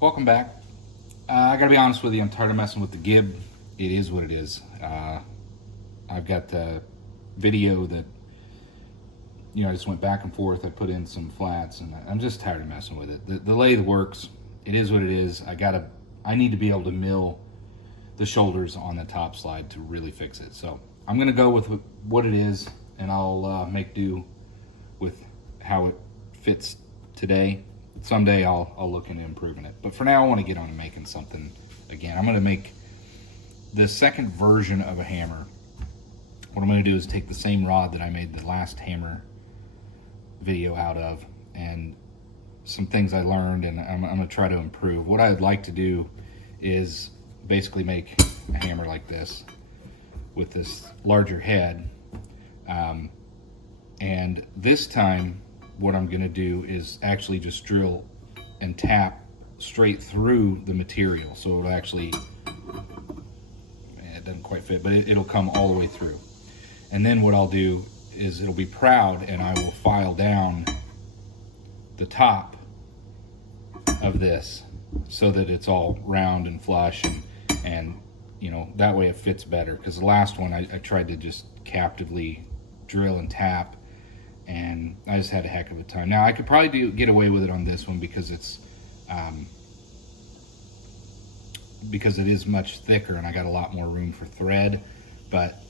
Welcome back. I gotta be honest with you, I'm tired of messing with the gib. It is what it is. I've got the video that, I just went back and forth. I put in some flats and I'm just tired of messing with it. The lathe works. It is what it is. I need to be able to mill the shoulders on the top slide to really fix it. So I'm gonna go with what it is, and I'll make do with how it fits today. Someday I'll look into improving it. But for now, I want to get on to making something again. I'm going to make the second version of a hammer. What I'm going to do is take the same rod that I made the last hammer video out of, and some things I learned, and I'm going to try to improve. What I'd like to do is basically make a hammer like this with this larger head. And this time, what I'm going to do is actually just drill and tap straight through the material. So it'll actually, it doesn't quite fit, but it'll come all the way through. And then what I'll do is it'll be proud, and I will file down the top of this so that it's all round and flush, and that way it fits better. Because the last one I tried to just captively drill and tap, and I just had a heck of a time. Now I could probably get away with it on this one because it's because it is much thicker and I got a lot more room for thread. But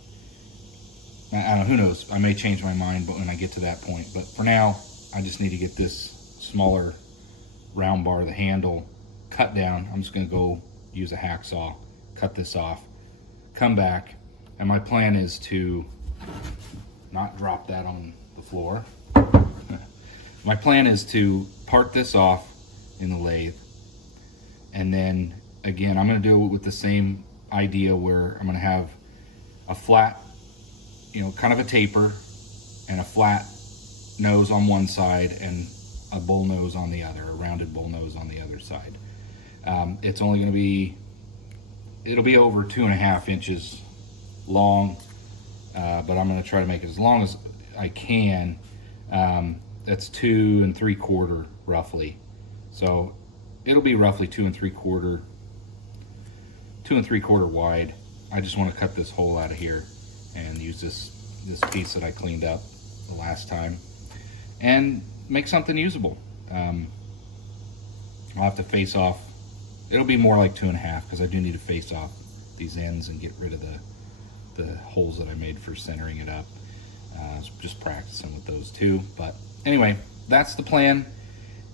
I don't know, who knows? I may change my mind, but when I get to that point. But for now, I just need to get this smaller round bar, the handle, cut down. I'm just going to go use a hacksaw, cut this off, come back, and my plan is to not drop that on the floor. My plan is to part this off in the lathe, and then again I'm going to do it with the same idea where I'm going to have a flat, kind of a taper, and a flat nose on one side and a bull nose on the other, a rounded bull nose on the other side. It's only going to be, it'll be over 2.5 inches long, but I'm going to try to make it as long as I can. That's 2 3/4 roughly. So it'll be roughly 2 3/4 wide. I just want to cut this hole out of here and use this piece that I cleaned up the last time and make something usable. I'll have to face off. It'll be more like 2.5 because I do need to face off these ends and get rid of the holes that I made for centering it up. Just practicing with those too. But anyway, that's the plan,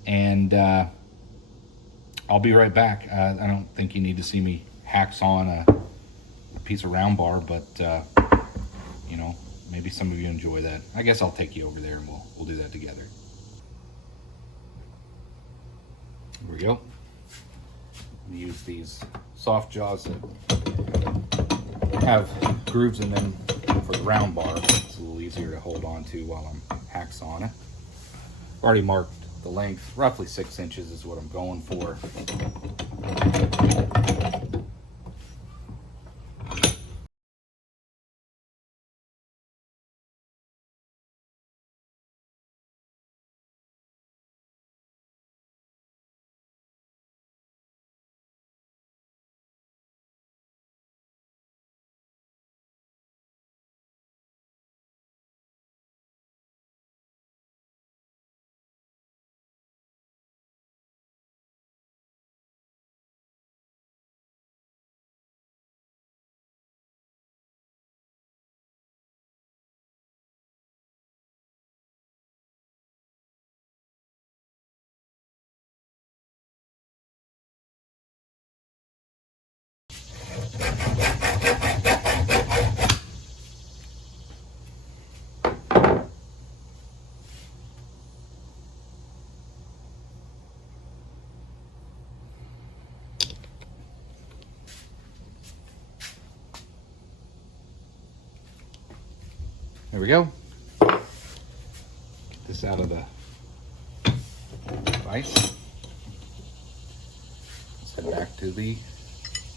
and I'll be right back. I don't think you need to see me hacksawing a piece of round bar, but maybe some of you enjoy that. I guess I'll take you over there and we'll do that together. Here we go. I'm gonna use these soft jaws that have grooves in them for the round bar. It's a little easier to hold on to while I'm hacksawing it. I've already marked the length. Roughly 6 inches is what I'm going for. There we go. Get this out of the vise. Let's head back to the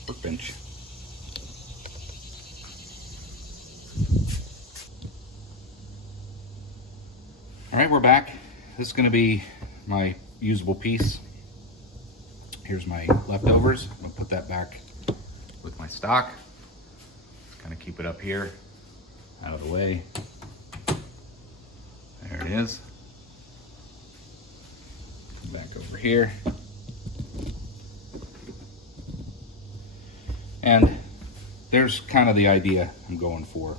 workbench. All right, we're back. This is going to be my usable piece, here's my leftovers. I'm gonna put that back with my stock. Kind of keep it up here, out of the way. There it is. Back over here. And there's kind of the idea I'm going for.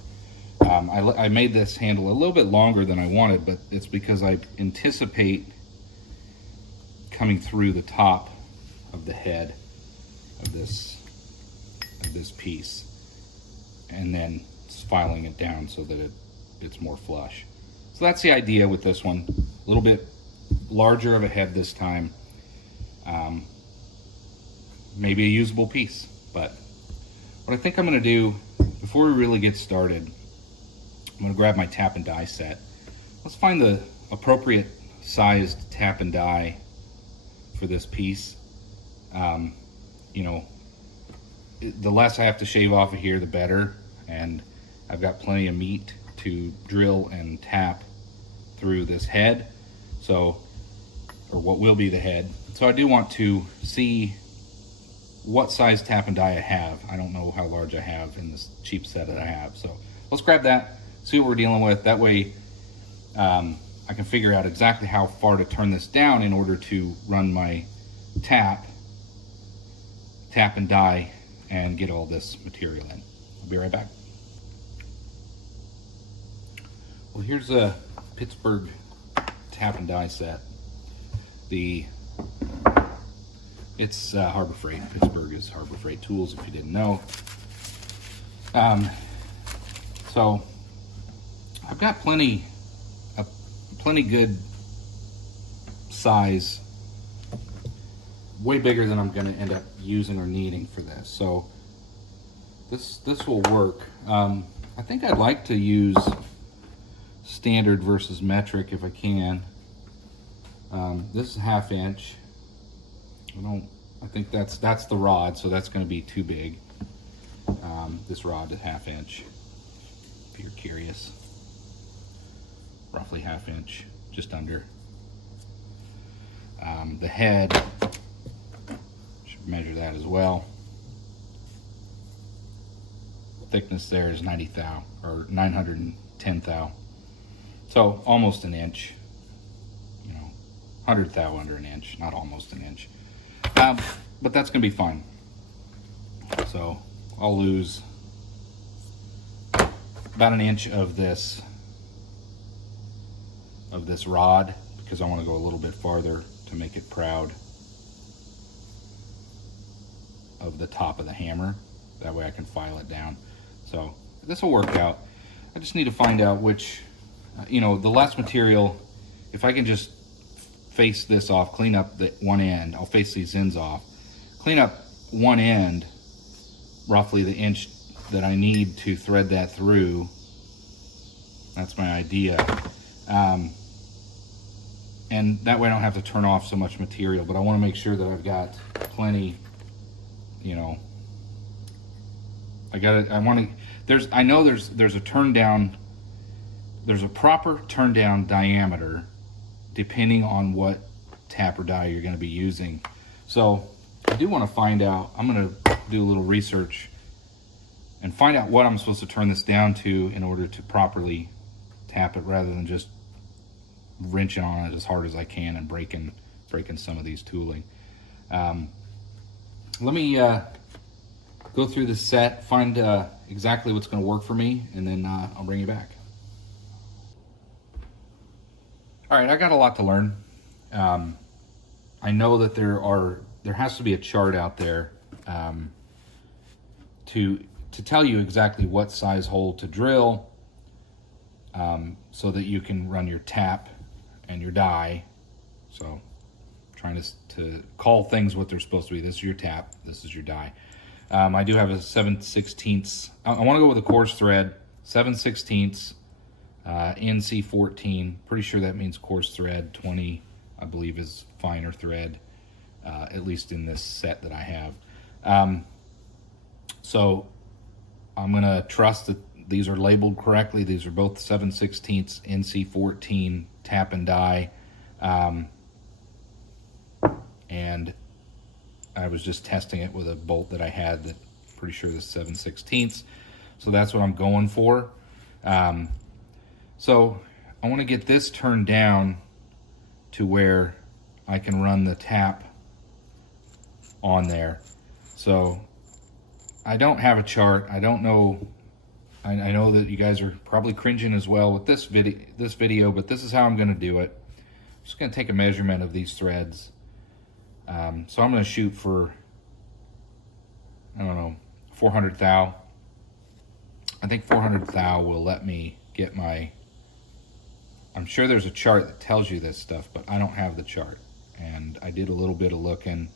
I made this handle a little bit longer than I wanted, but it's because I anticipate coming through the top of the head of this piece, and then filing it down so that it's more flush. So that's the idea with this one. A little bit larger of a head this time. Maybe a usable piece, but what I think I'm gonna do before we really get started, I'm gonna grab my tap and die set. Let's find the appropriate sized tap and die for this piece. You know, the less I have to shave off of here, the better. And I've got plenty of meat to drill and tap through this head. So, or what will be the head. So I do want to see what size tap and die I have. I don't know how large I have in this cheap set that I have. So let's grab that, see what we're dealing with. That way I can figure out exactly how far to turn this down in order to run my tap and die and get all this material in. I'll be right back. Well, here's a Pittsburgh tap and die set. It's Harbor Freight. Pittsburgh is Harbor Freight Tools, if you didn't know. So I've got plenty good size, way bigger than I'm going to end up using or needing for this. So this will work. I think I'd like to use standard versus metric if I can. This is 1/2 inch. I think that's the rod, so that's going to be too big. This rod is 1/2 inch, if you're curious. Roughly 1/2 inch, just under. The head, should measure that as well. Thickness there is 90 thou, or 910 thou. So almost an inch, 100 thou under an inch, not almost an inch. But that's gonna be fine. So I'll lose about an inch of this rod because I want to go a little bit farther to make it proud of the top of the hammer. That way I can file it down. So this will work out. I just need to find out which, the less material, if I can just face this off, clean up the one end, I'll face these ends off, clean up one end, roughly the inch that I need to thread that through. That's my idea. And that way I don't have to turn off so much material, but I want to make sure that I've got plenty, I know there's a turn down, there's a proper turn down diameter depending on what tap or die you're going to be using. So I do want to find out, I'm going to do a little research and find out what I'm supposed to turn this down to in order to properly tap it, rather than just wrenching on it as hard as I can and breaking some of these tooling. Let me go through the set, find exactly what's going to work for me, and then I'll bring you back. All right, I got a lot to learn. I know that there has to be a chart out there to tell you exactly what size hole to drill, so that you can run your tap and your die. So trying to call things what they're supposed to be. This is your tap, this is your die. I do have a 7/16. I want to go with a coarse thread, 7/16 NC14. Pretty sure that means coarse thread. 20, I believe, is finer thread, at least in this set that I have. So I'm gonna trust that these are labeled correctly. These are both 7/16 NC14 tap and die, and I was just testing it with a bolt that I had that pretty sure this is 7/16. So that's what I'm going for. So I want to get this turned down to where I can run the tap on there. So I don't have a chart. I don't know. I know that you guys are probably cringing as well with this video, but this is how I'm going to do it. I'm just going to take a measurement of these threads. So I'm going to shoot for, I don't know, 400 thou. I think 400 thou will let me get my, I'm sure there's a chart that tells you this stuff, but I don't have the chart. And I did a little bit of looking.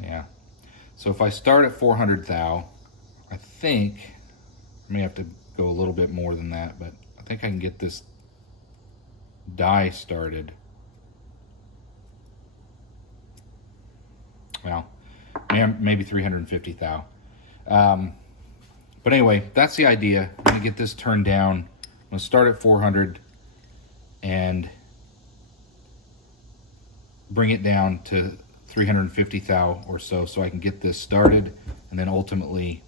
Yeah. So if I start at 400 thou, I think I may have to go a little bit more than that, but I think I can get this die started. Well, maybe 350 thou. But anyway, that's the idea. I'm gonna get this turned down. I'm gonna start at 400 and bring it down to 350 thou or so I can get this started, and then ultimately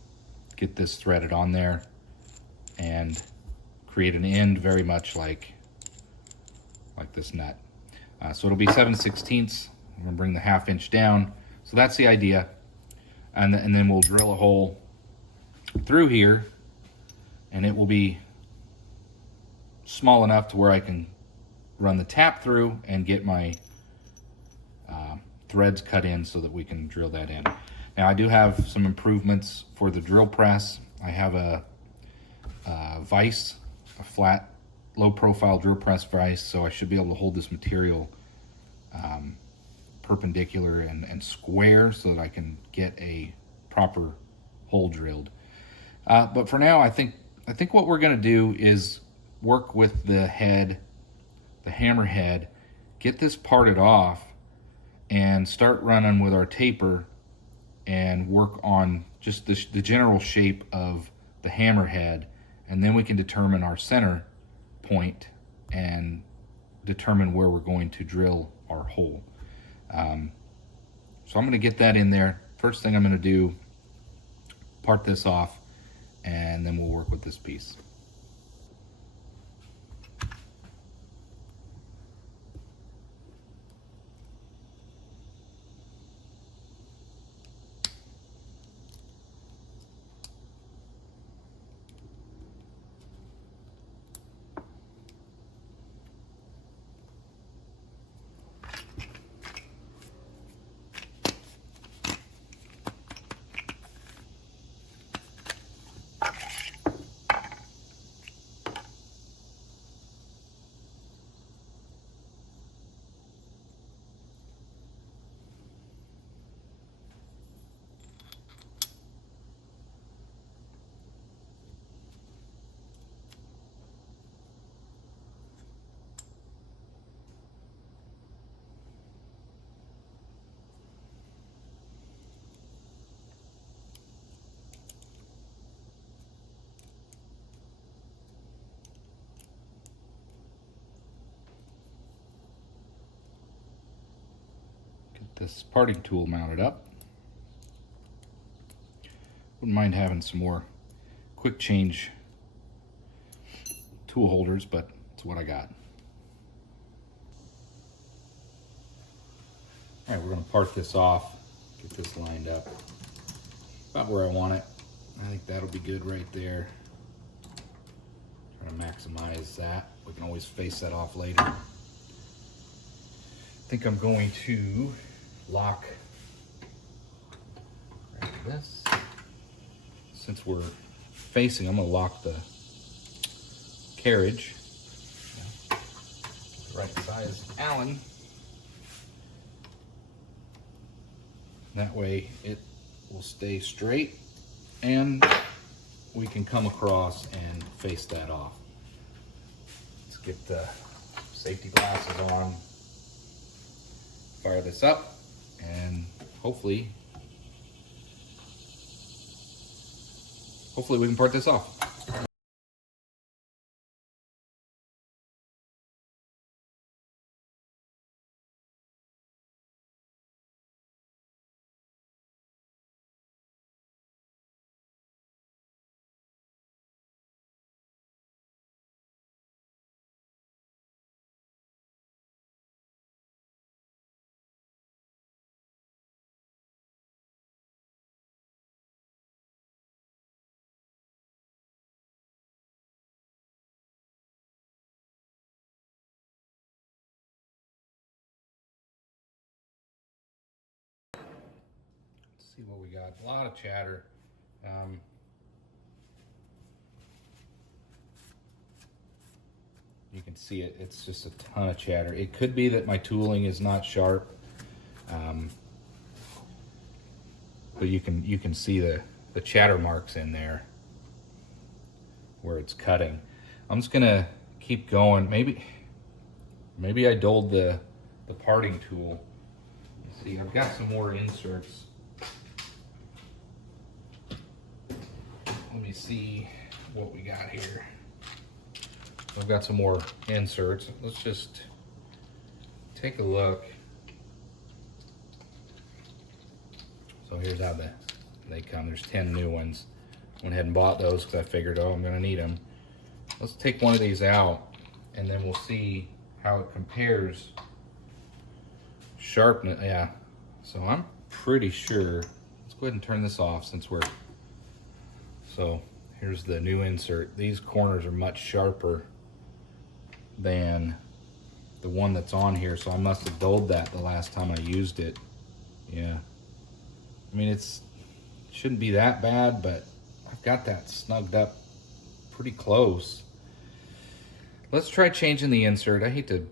get this threaded on there and create an end very much like this nut. So it'll be 7/16. I'm gonna bring the 1/2 inch down. So that's the idea. And then we'll drill a hole through here, and it will be small enough to where I can run the tap through and get my threads cut in so that we can drill that in. Now I do have some improvements for the drill press. I have a vise, a flat, low profile drill press vise, so I should be able to hold this material perpendicular and square so that I can get a proper hole drilled. But for now, I think what we're gonna do is work with the head, the hammer head, get this parted off, and start running with our taper and work on just the general shape of the hammerhead, and then we can determine our center point and determine where we're going to drill our hole. So I'm going to get that in there. First thing I'm going to do, part this off, and then we'll work with this piece. This parting tool mounted up. Wouldn't mind having some more quick change tool holders, but it's what I got. All right, we're going to part this off, get this lined up about where I want it. I think that'll be good right there. Trying to maximize that. We can always face that off later. I think I'm going to lock right this. Since we're facing, I'm going to lock the carriage. The right size Allen. That way it will stay straight and we can come across and face that off. Let's get the safety glasses on, fire this up, and hopefully we can part this off. Let's see what we got. A lot of chatter. You can see it. It's just a ton of chatter. It could be that my tooling is not sharp, but you can see the chatter marks in there where it's cutting. I'm just gonna keep going. Maybe I dulled the parting tool. Let's see, I've got some more inserts. Let me see what we got here. I've got some more inserts. Let's just take a look. So here's how they come. There's 10 new ones. Went ahead and bought those because I figured, oh, I'm gonna need them. Let's take one of these out and then we'll see how it compares. Sharpness, yeah. So I'm pretty sure, let's go ahead and turn this off since so here's the new insert. These corners are much sharper than the one that's on here, so I must have dulled that the last time I used it. Yeah. I mean, it shouldn't be that bad, but I've got that snugged up pretty close. Let's try changing the insert. I hate to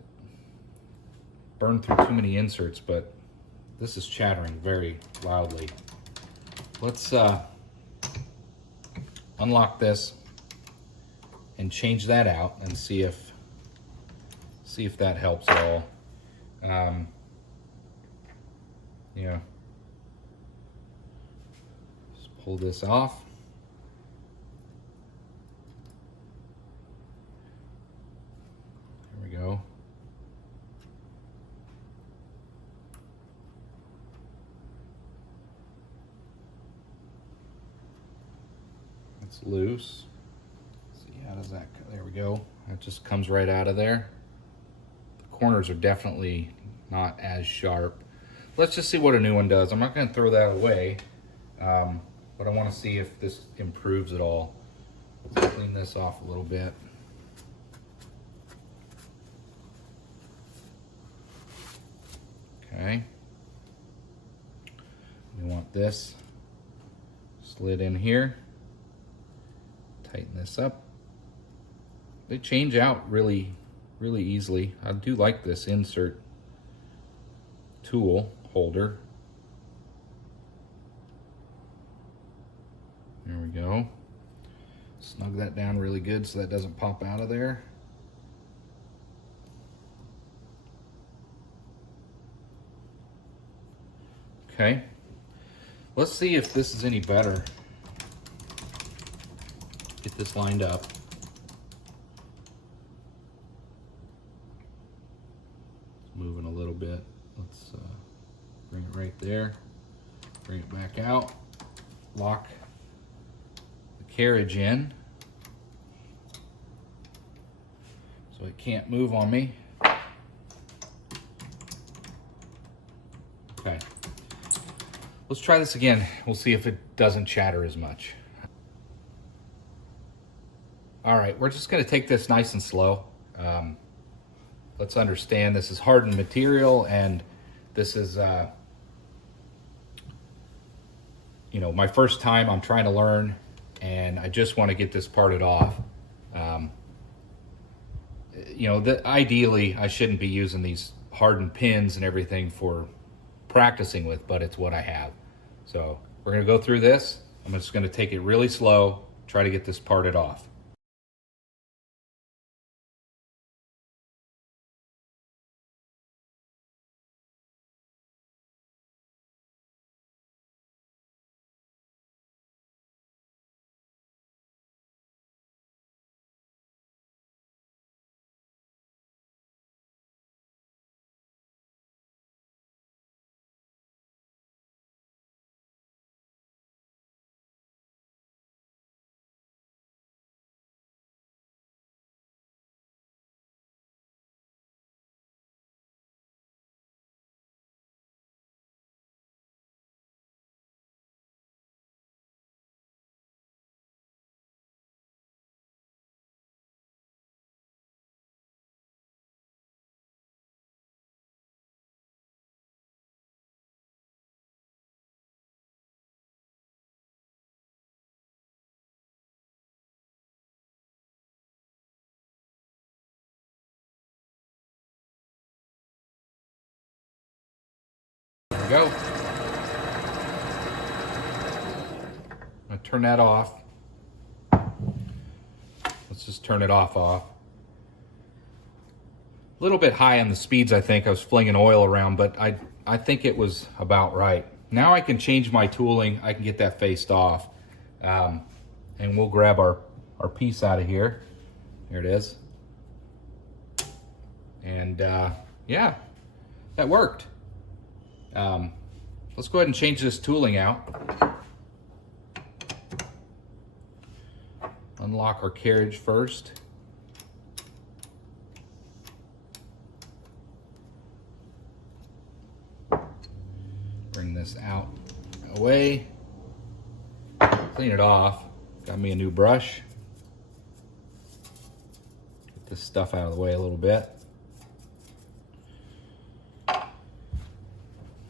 burn through too many inserts, but this is chattering very loudly. Let's unlock this and change that out and see if that helps at all. Yeah. Just pull this off. There we go. It's loose. Let's see, how does that go? There we go. It just comes right out of there. The corners are definitely not as sharp. Let's just see what a new one does. I'm not going to throw that away, but I want to see if this improves at all. Let's clean this off a little bit. Okay. We want this slid in here. Tighten this up. They change out really easily. I do like this insert tool holder. There we go. Snug that down really good so that doesn't pop out of there. Okay. Let's see if this is any better. Get this lined up. It's moving a little bit. Let's bring it right there. Bring it back out. Lock the carriage in so it can't move on me. Okay. Let's try this again. We'll see if it doesn't chatter as much. All right, we're just gonna take this nice and slow. Let's understand this is hardened material and this is, you know, my first time. I'm trying to learn and I just wanna get this parted off. You know, ideally I shouldn't be using these hardened pins and everything for practicing with, but it's what I have. So we're gonna go through this. I'm just gonna take it really slow, try to get this parted off. we go. I'm gonna turn that off. Let's just turn it off. A little bit high on the speeds, I think. I was flinging oil around, but I think it was about right. Now I can change my tooling. I can get that faced off. And we'll grab our piece out of here. Here it is. And yeah, that worked. Let's go ahead and change this tooling out. Unlock our carriage first. Bring this out away. Clean it off. Got me a new brush. Get this stuff out of the way a little bit.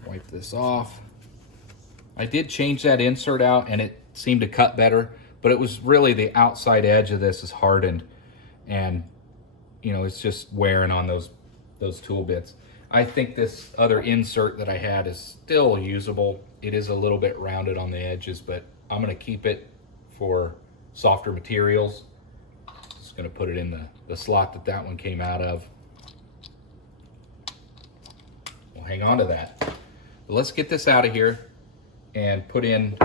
Wipe this off. I did change that insert out and it seemed to cut better, but it was really the outside edge of this is hardened and you know, it's just wearing on those tool bits. I think this other insert that I had is still usable. It is a little bit rounded on the edges, but I'm gonna keep it for softer materials. Just gonna put it in the slot that one came out of. We'll hang on to that. But let's get this out of here and put in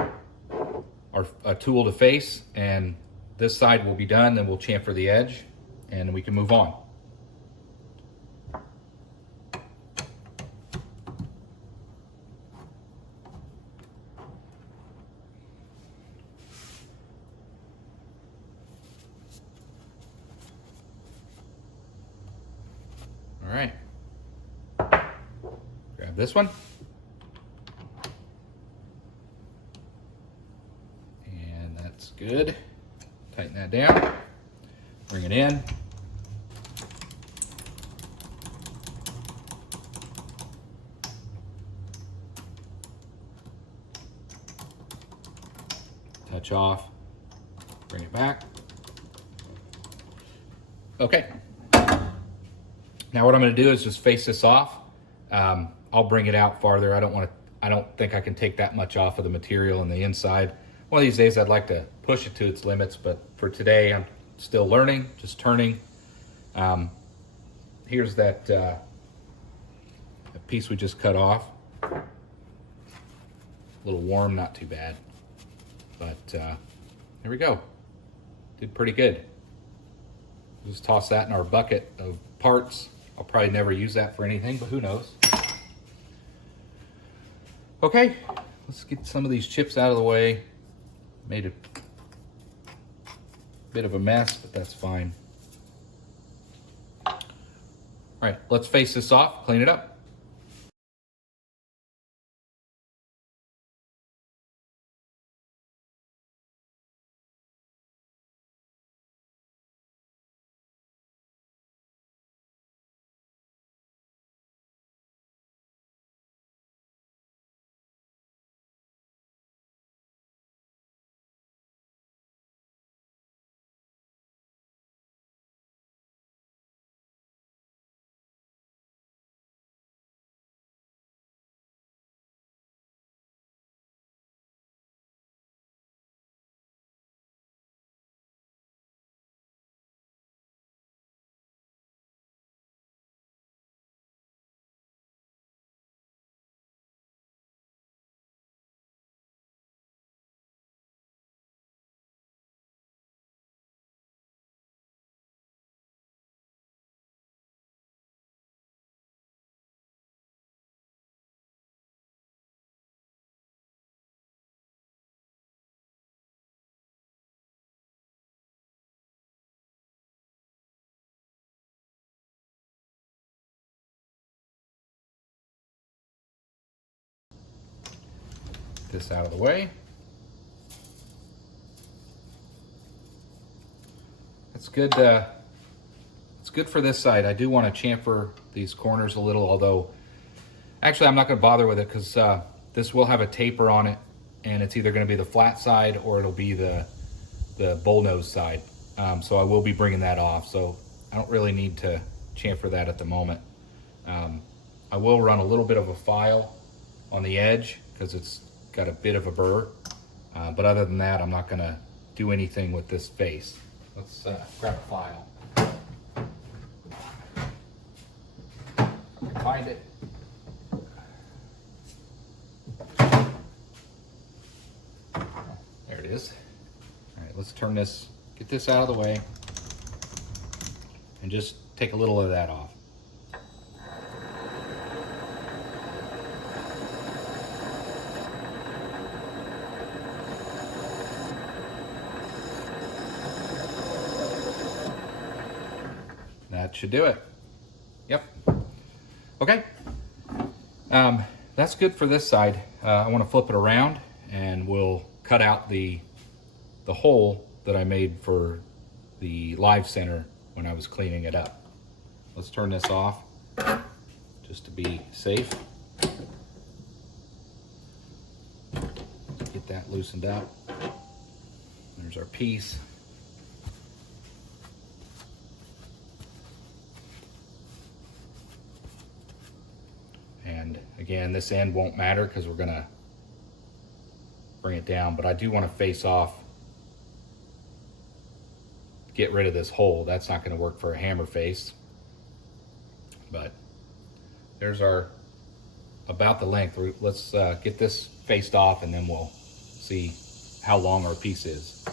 a tool to face, and this side will be done, then we'll chamfer the edge and we can move on. All right, grab this one. And that's good. Tighten that down, bring it in. Touch off, bring it back. Okay. Now what I'm going to do is just face this off. I'll bring it out farther. I don't think I can take that much off of the material on the inside. One of these days I'd like to push it to its limits, but for today I'm still learning, just turning. Here's that piece we just cut off. A little warm, not too bad. But here we go. Did pretty good. Just toss that in our bucket of parts. I'll probably never use that for anything, but who knows. Okay, let's get some of these chips out of the way. Made a bit of a mess, but that's fine. All right, let's face this off, clean it up. This out of the way. That's good. It's good for this side. I do want to chamfer these corners a little, although actually I'm not going to bother with it because this will have a taper on it, and it's either going to be the flat side or it'll be the bullnose side. So I will be bringing that off. So I don't really need to chamfer that at the moment. I will run a little bit of a file on the edge because it's got a bit of a burr. But other than that, I'm not gonna do anything with this face. Let's grab a file. Find it. There it is. All right, let's turn this, get this out of the way, and just take a little of that off. That should do it. Yep. Okay. That's good for this side. I want to flip it around and we'll cut out the hole that I made for the live center when I was cleaning it up. Let's turn this off just to be safe. Get that loosened up. There's our piece. And again, this end won't matter because we're gonna bring it down, but I do want to face off, get rid of this hole. That's not going to work for a hammer face, but there's our, about the length. Let's get this faced off and then we'll see how long our piece is.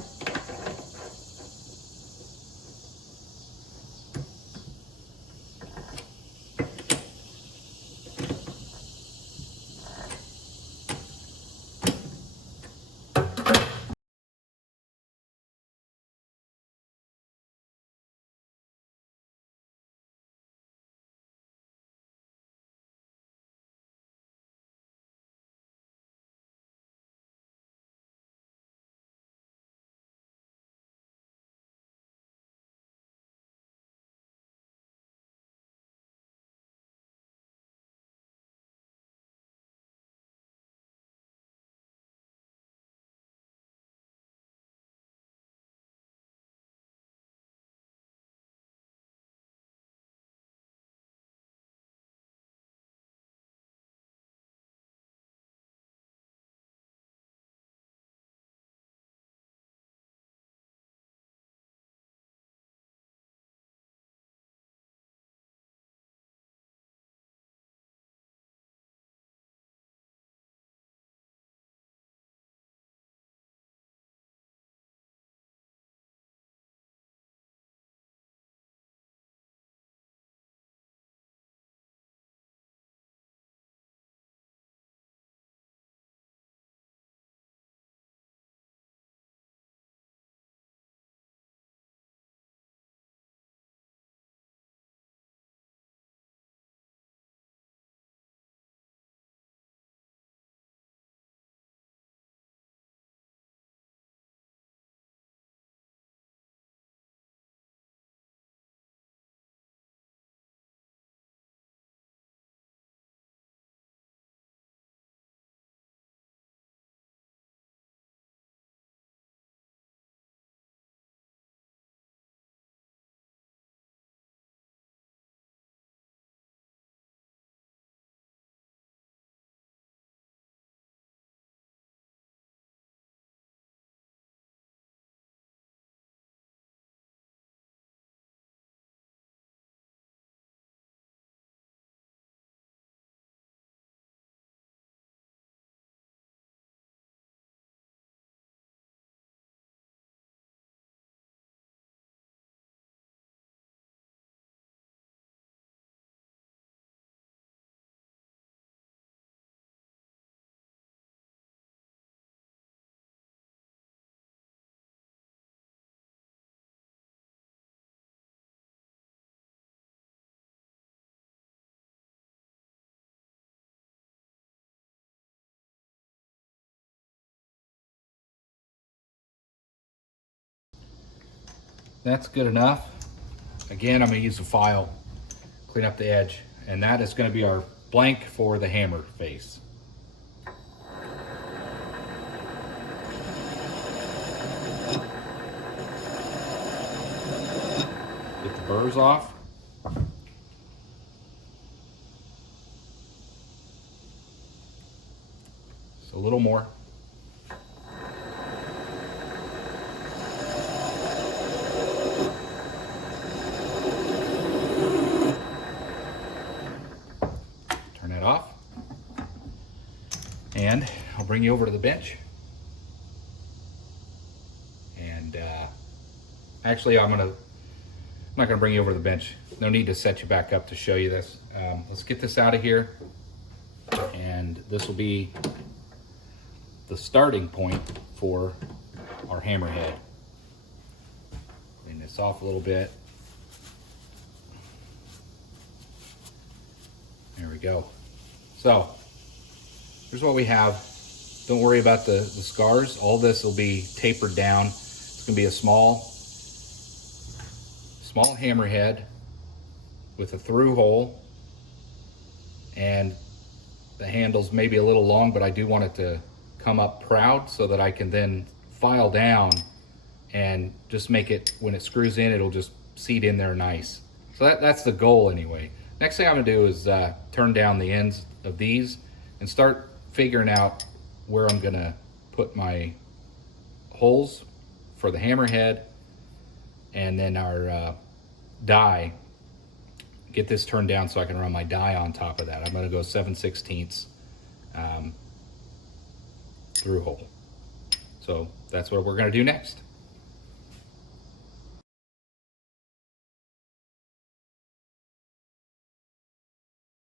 That's good enough. Again, I'm going to use a file, clean up the edge, and that is going to be our blank for the hammer face. Get the burrs off. Just a little more. Turn that off. And I'll bring you over to the bench. And actually, I'm not gonna bring you over to the bench. No need to set you back up to show you this. Let's get this out of here. And this will be the starting point for our hammerhead. Clean this off a little bit. There we go. So, here's what we have. Don't worry about the scars. All this will be tapered down. It's gonna be a small hammerhead with a through hole, and the handle's maybe a little long, but I do want it to come up proud so that I can then file down and just make it, when it screws in, it'll just seat in there nice. So that's the goal anyway. Next thing I'm gonna do is turn down the ends of these and start figuring out where I'm gonna put my holes for the hammerhead, and then our die. Get this turned down so I can run my die on top of that. I'm gonna go 7/16 through hole. So that's what we're gonna do next.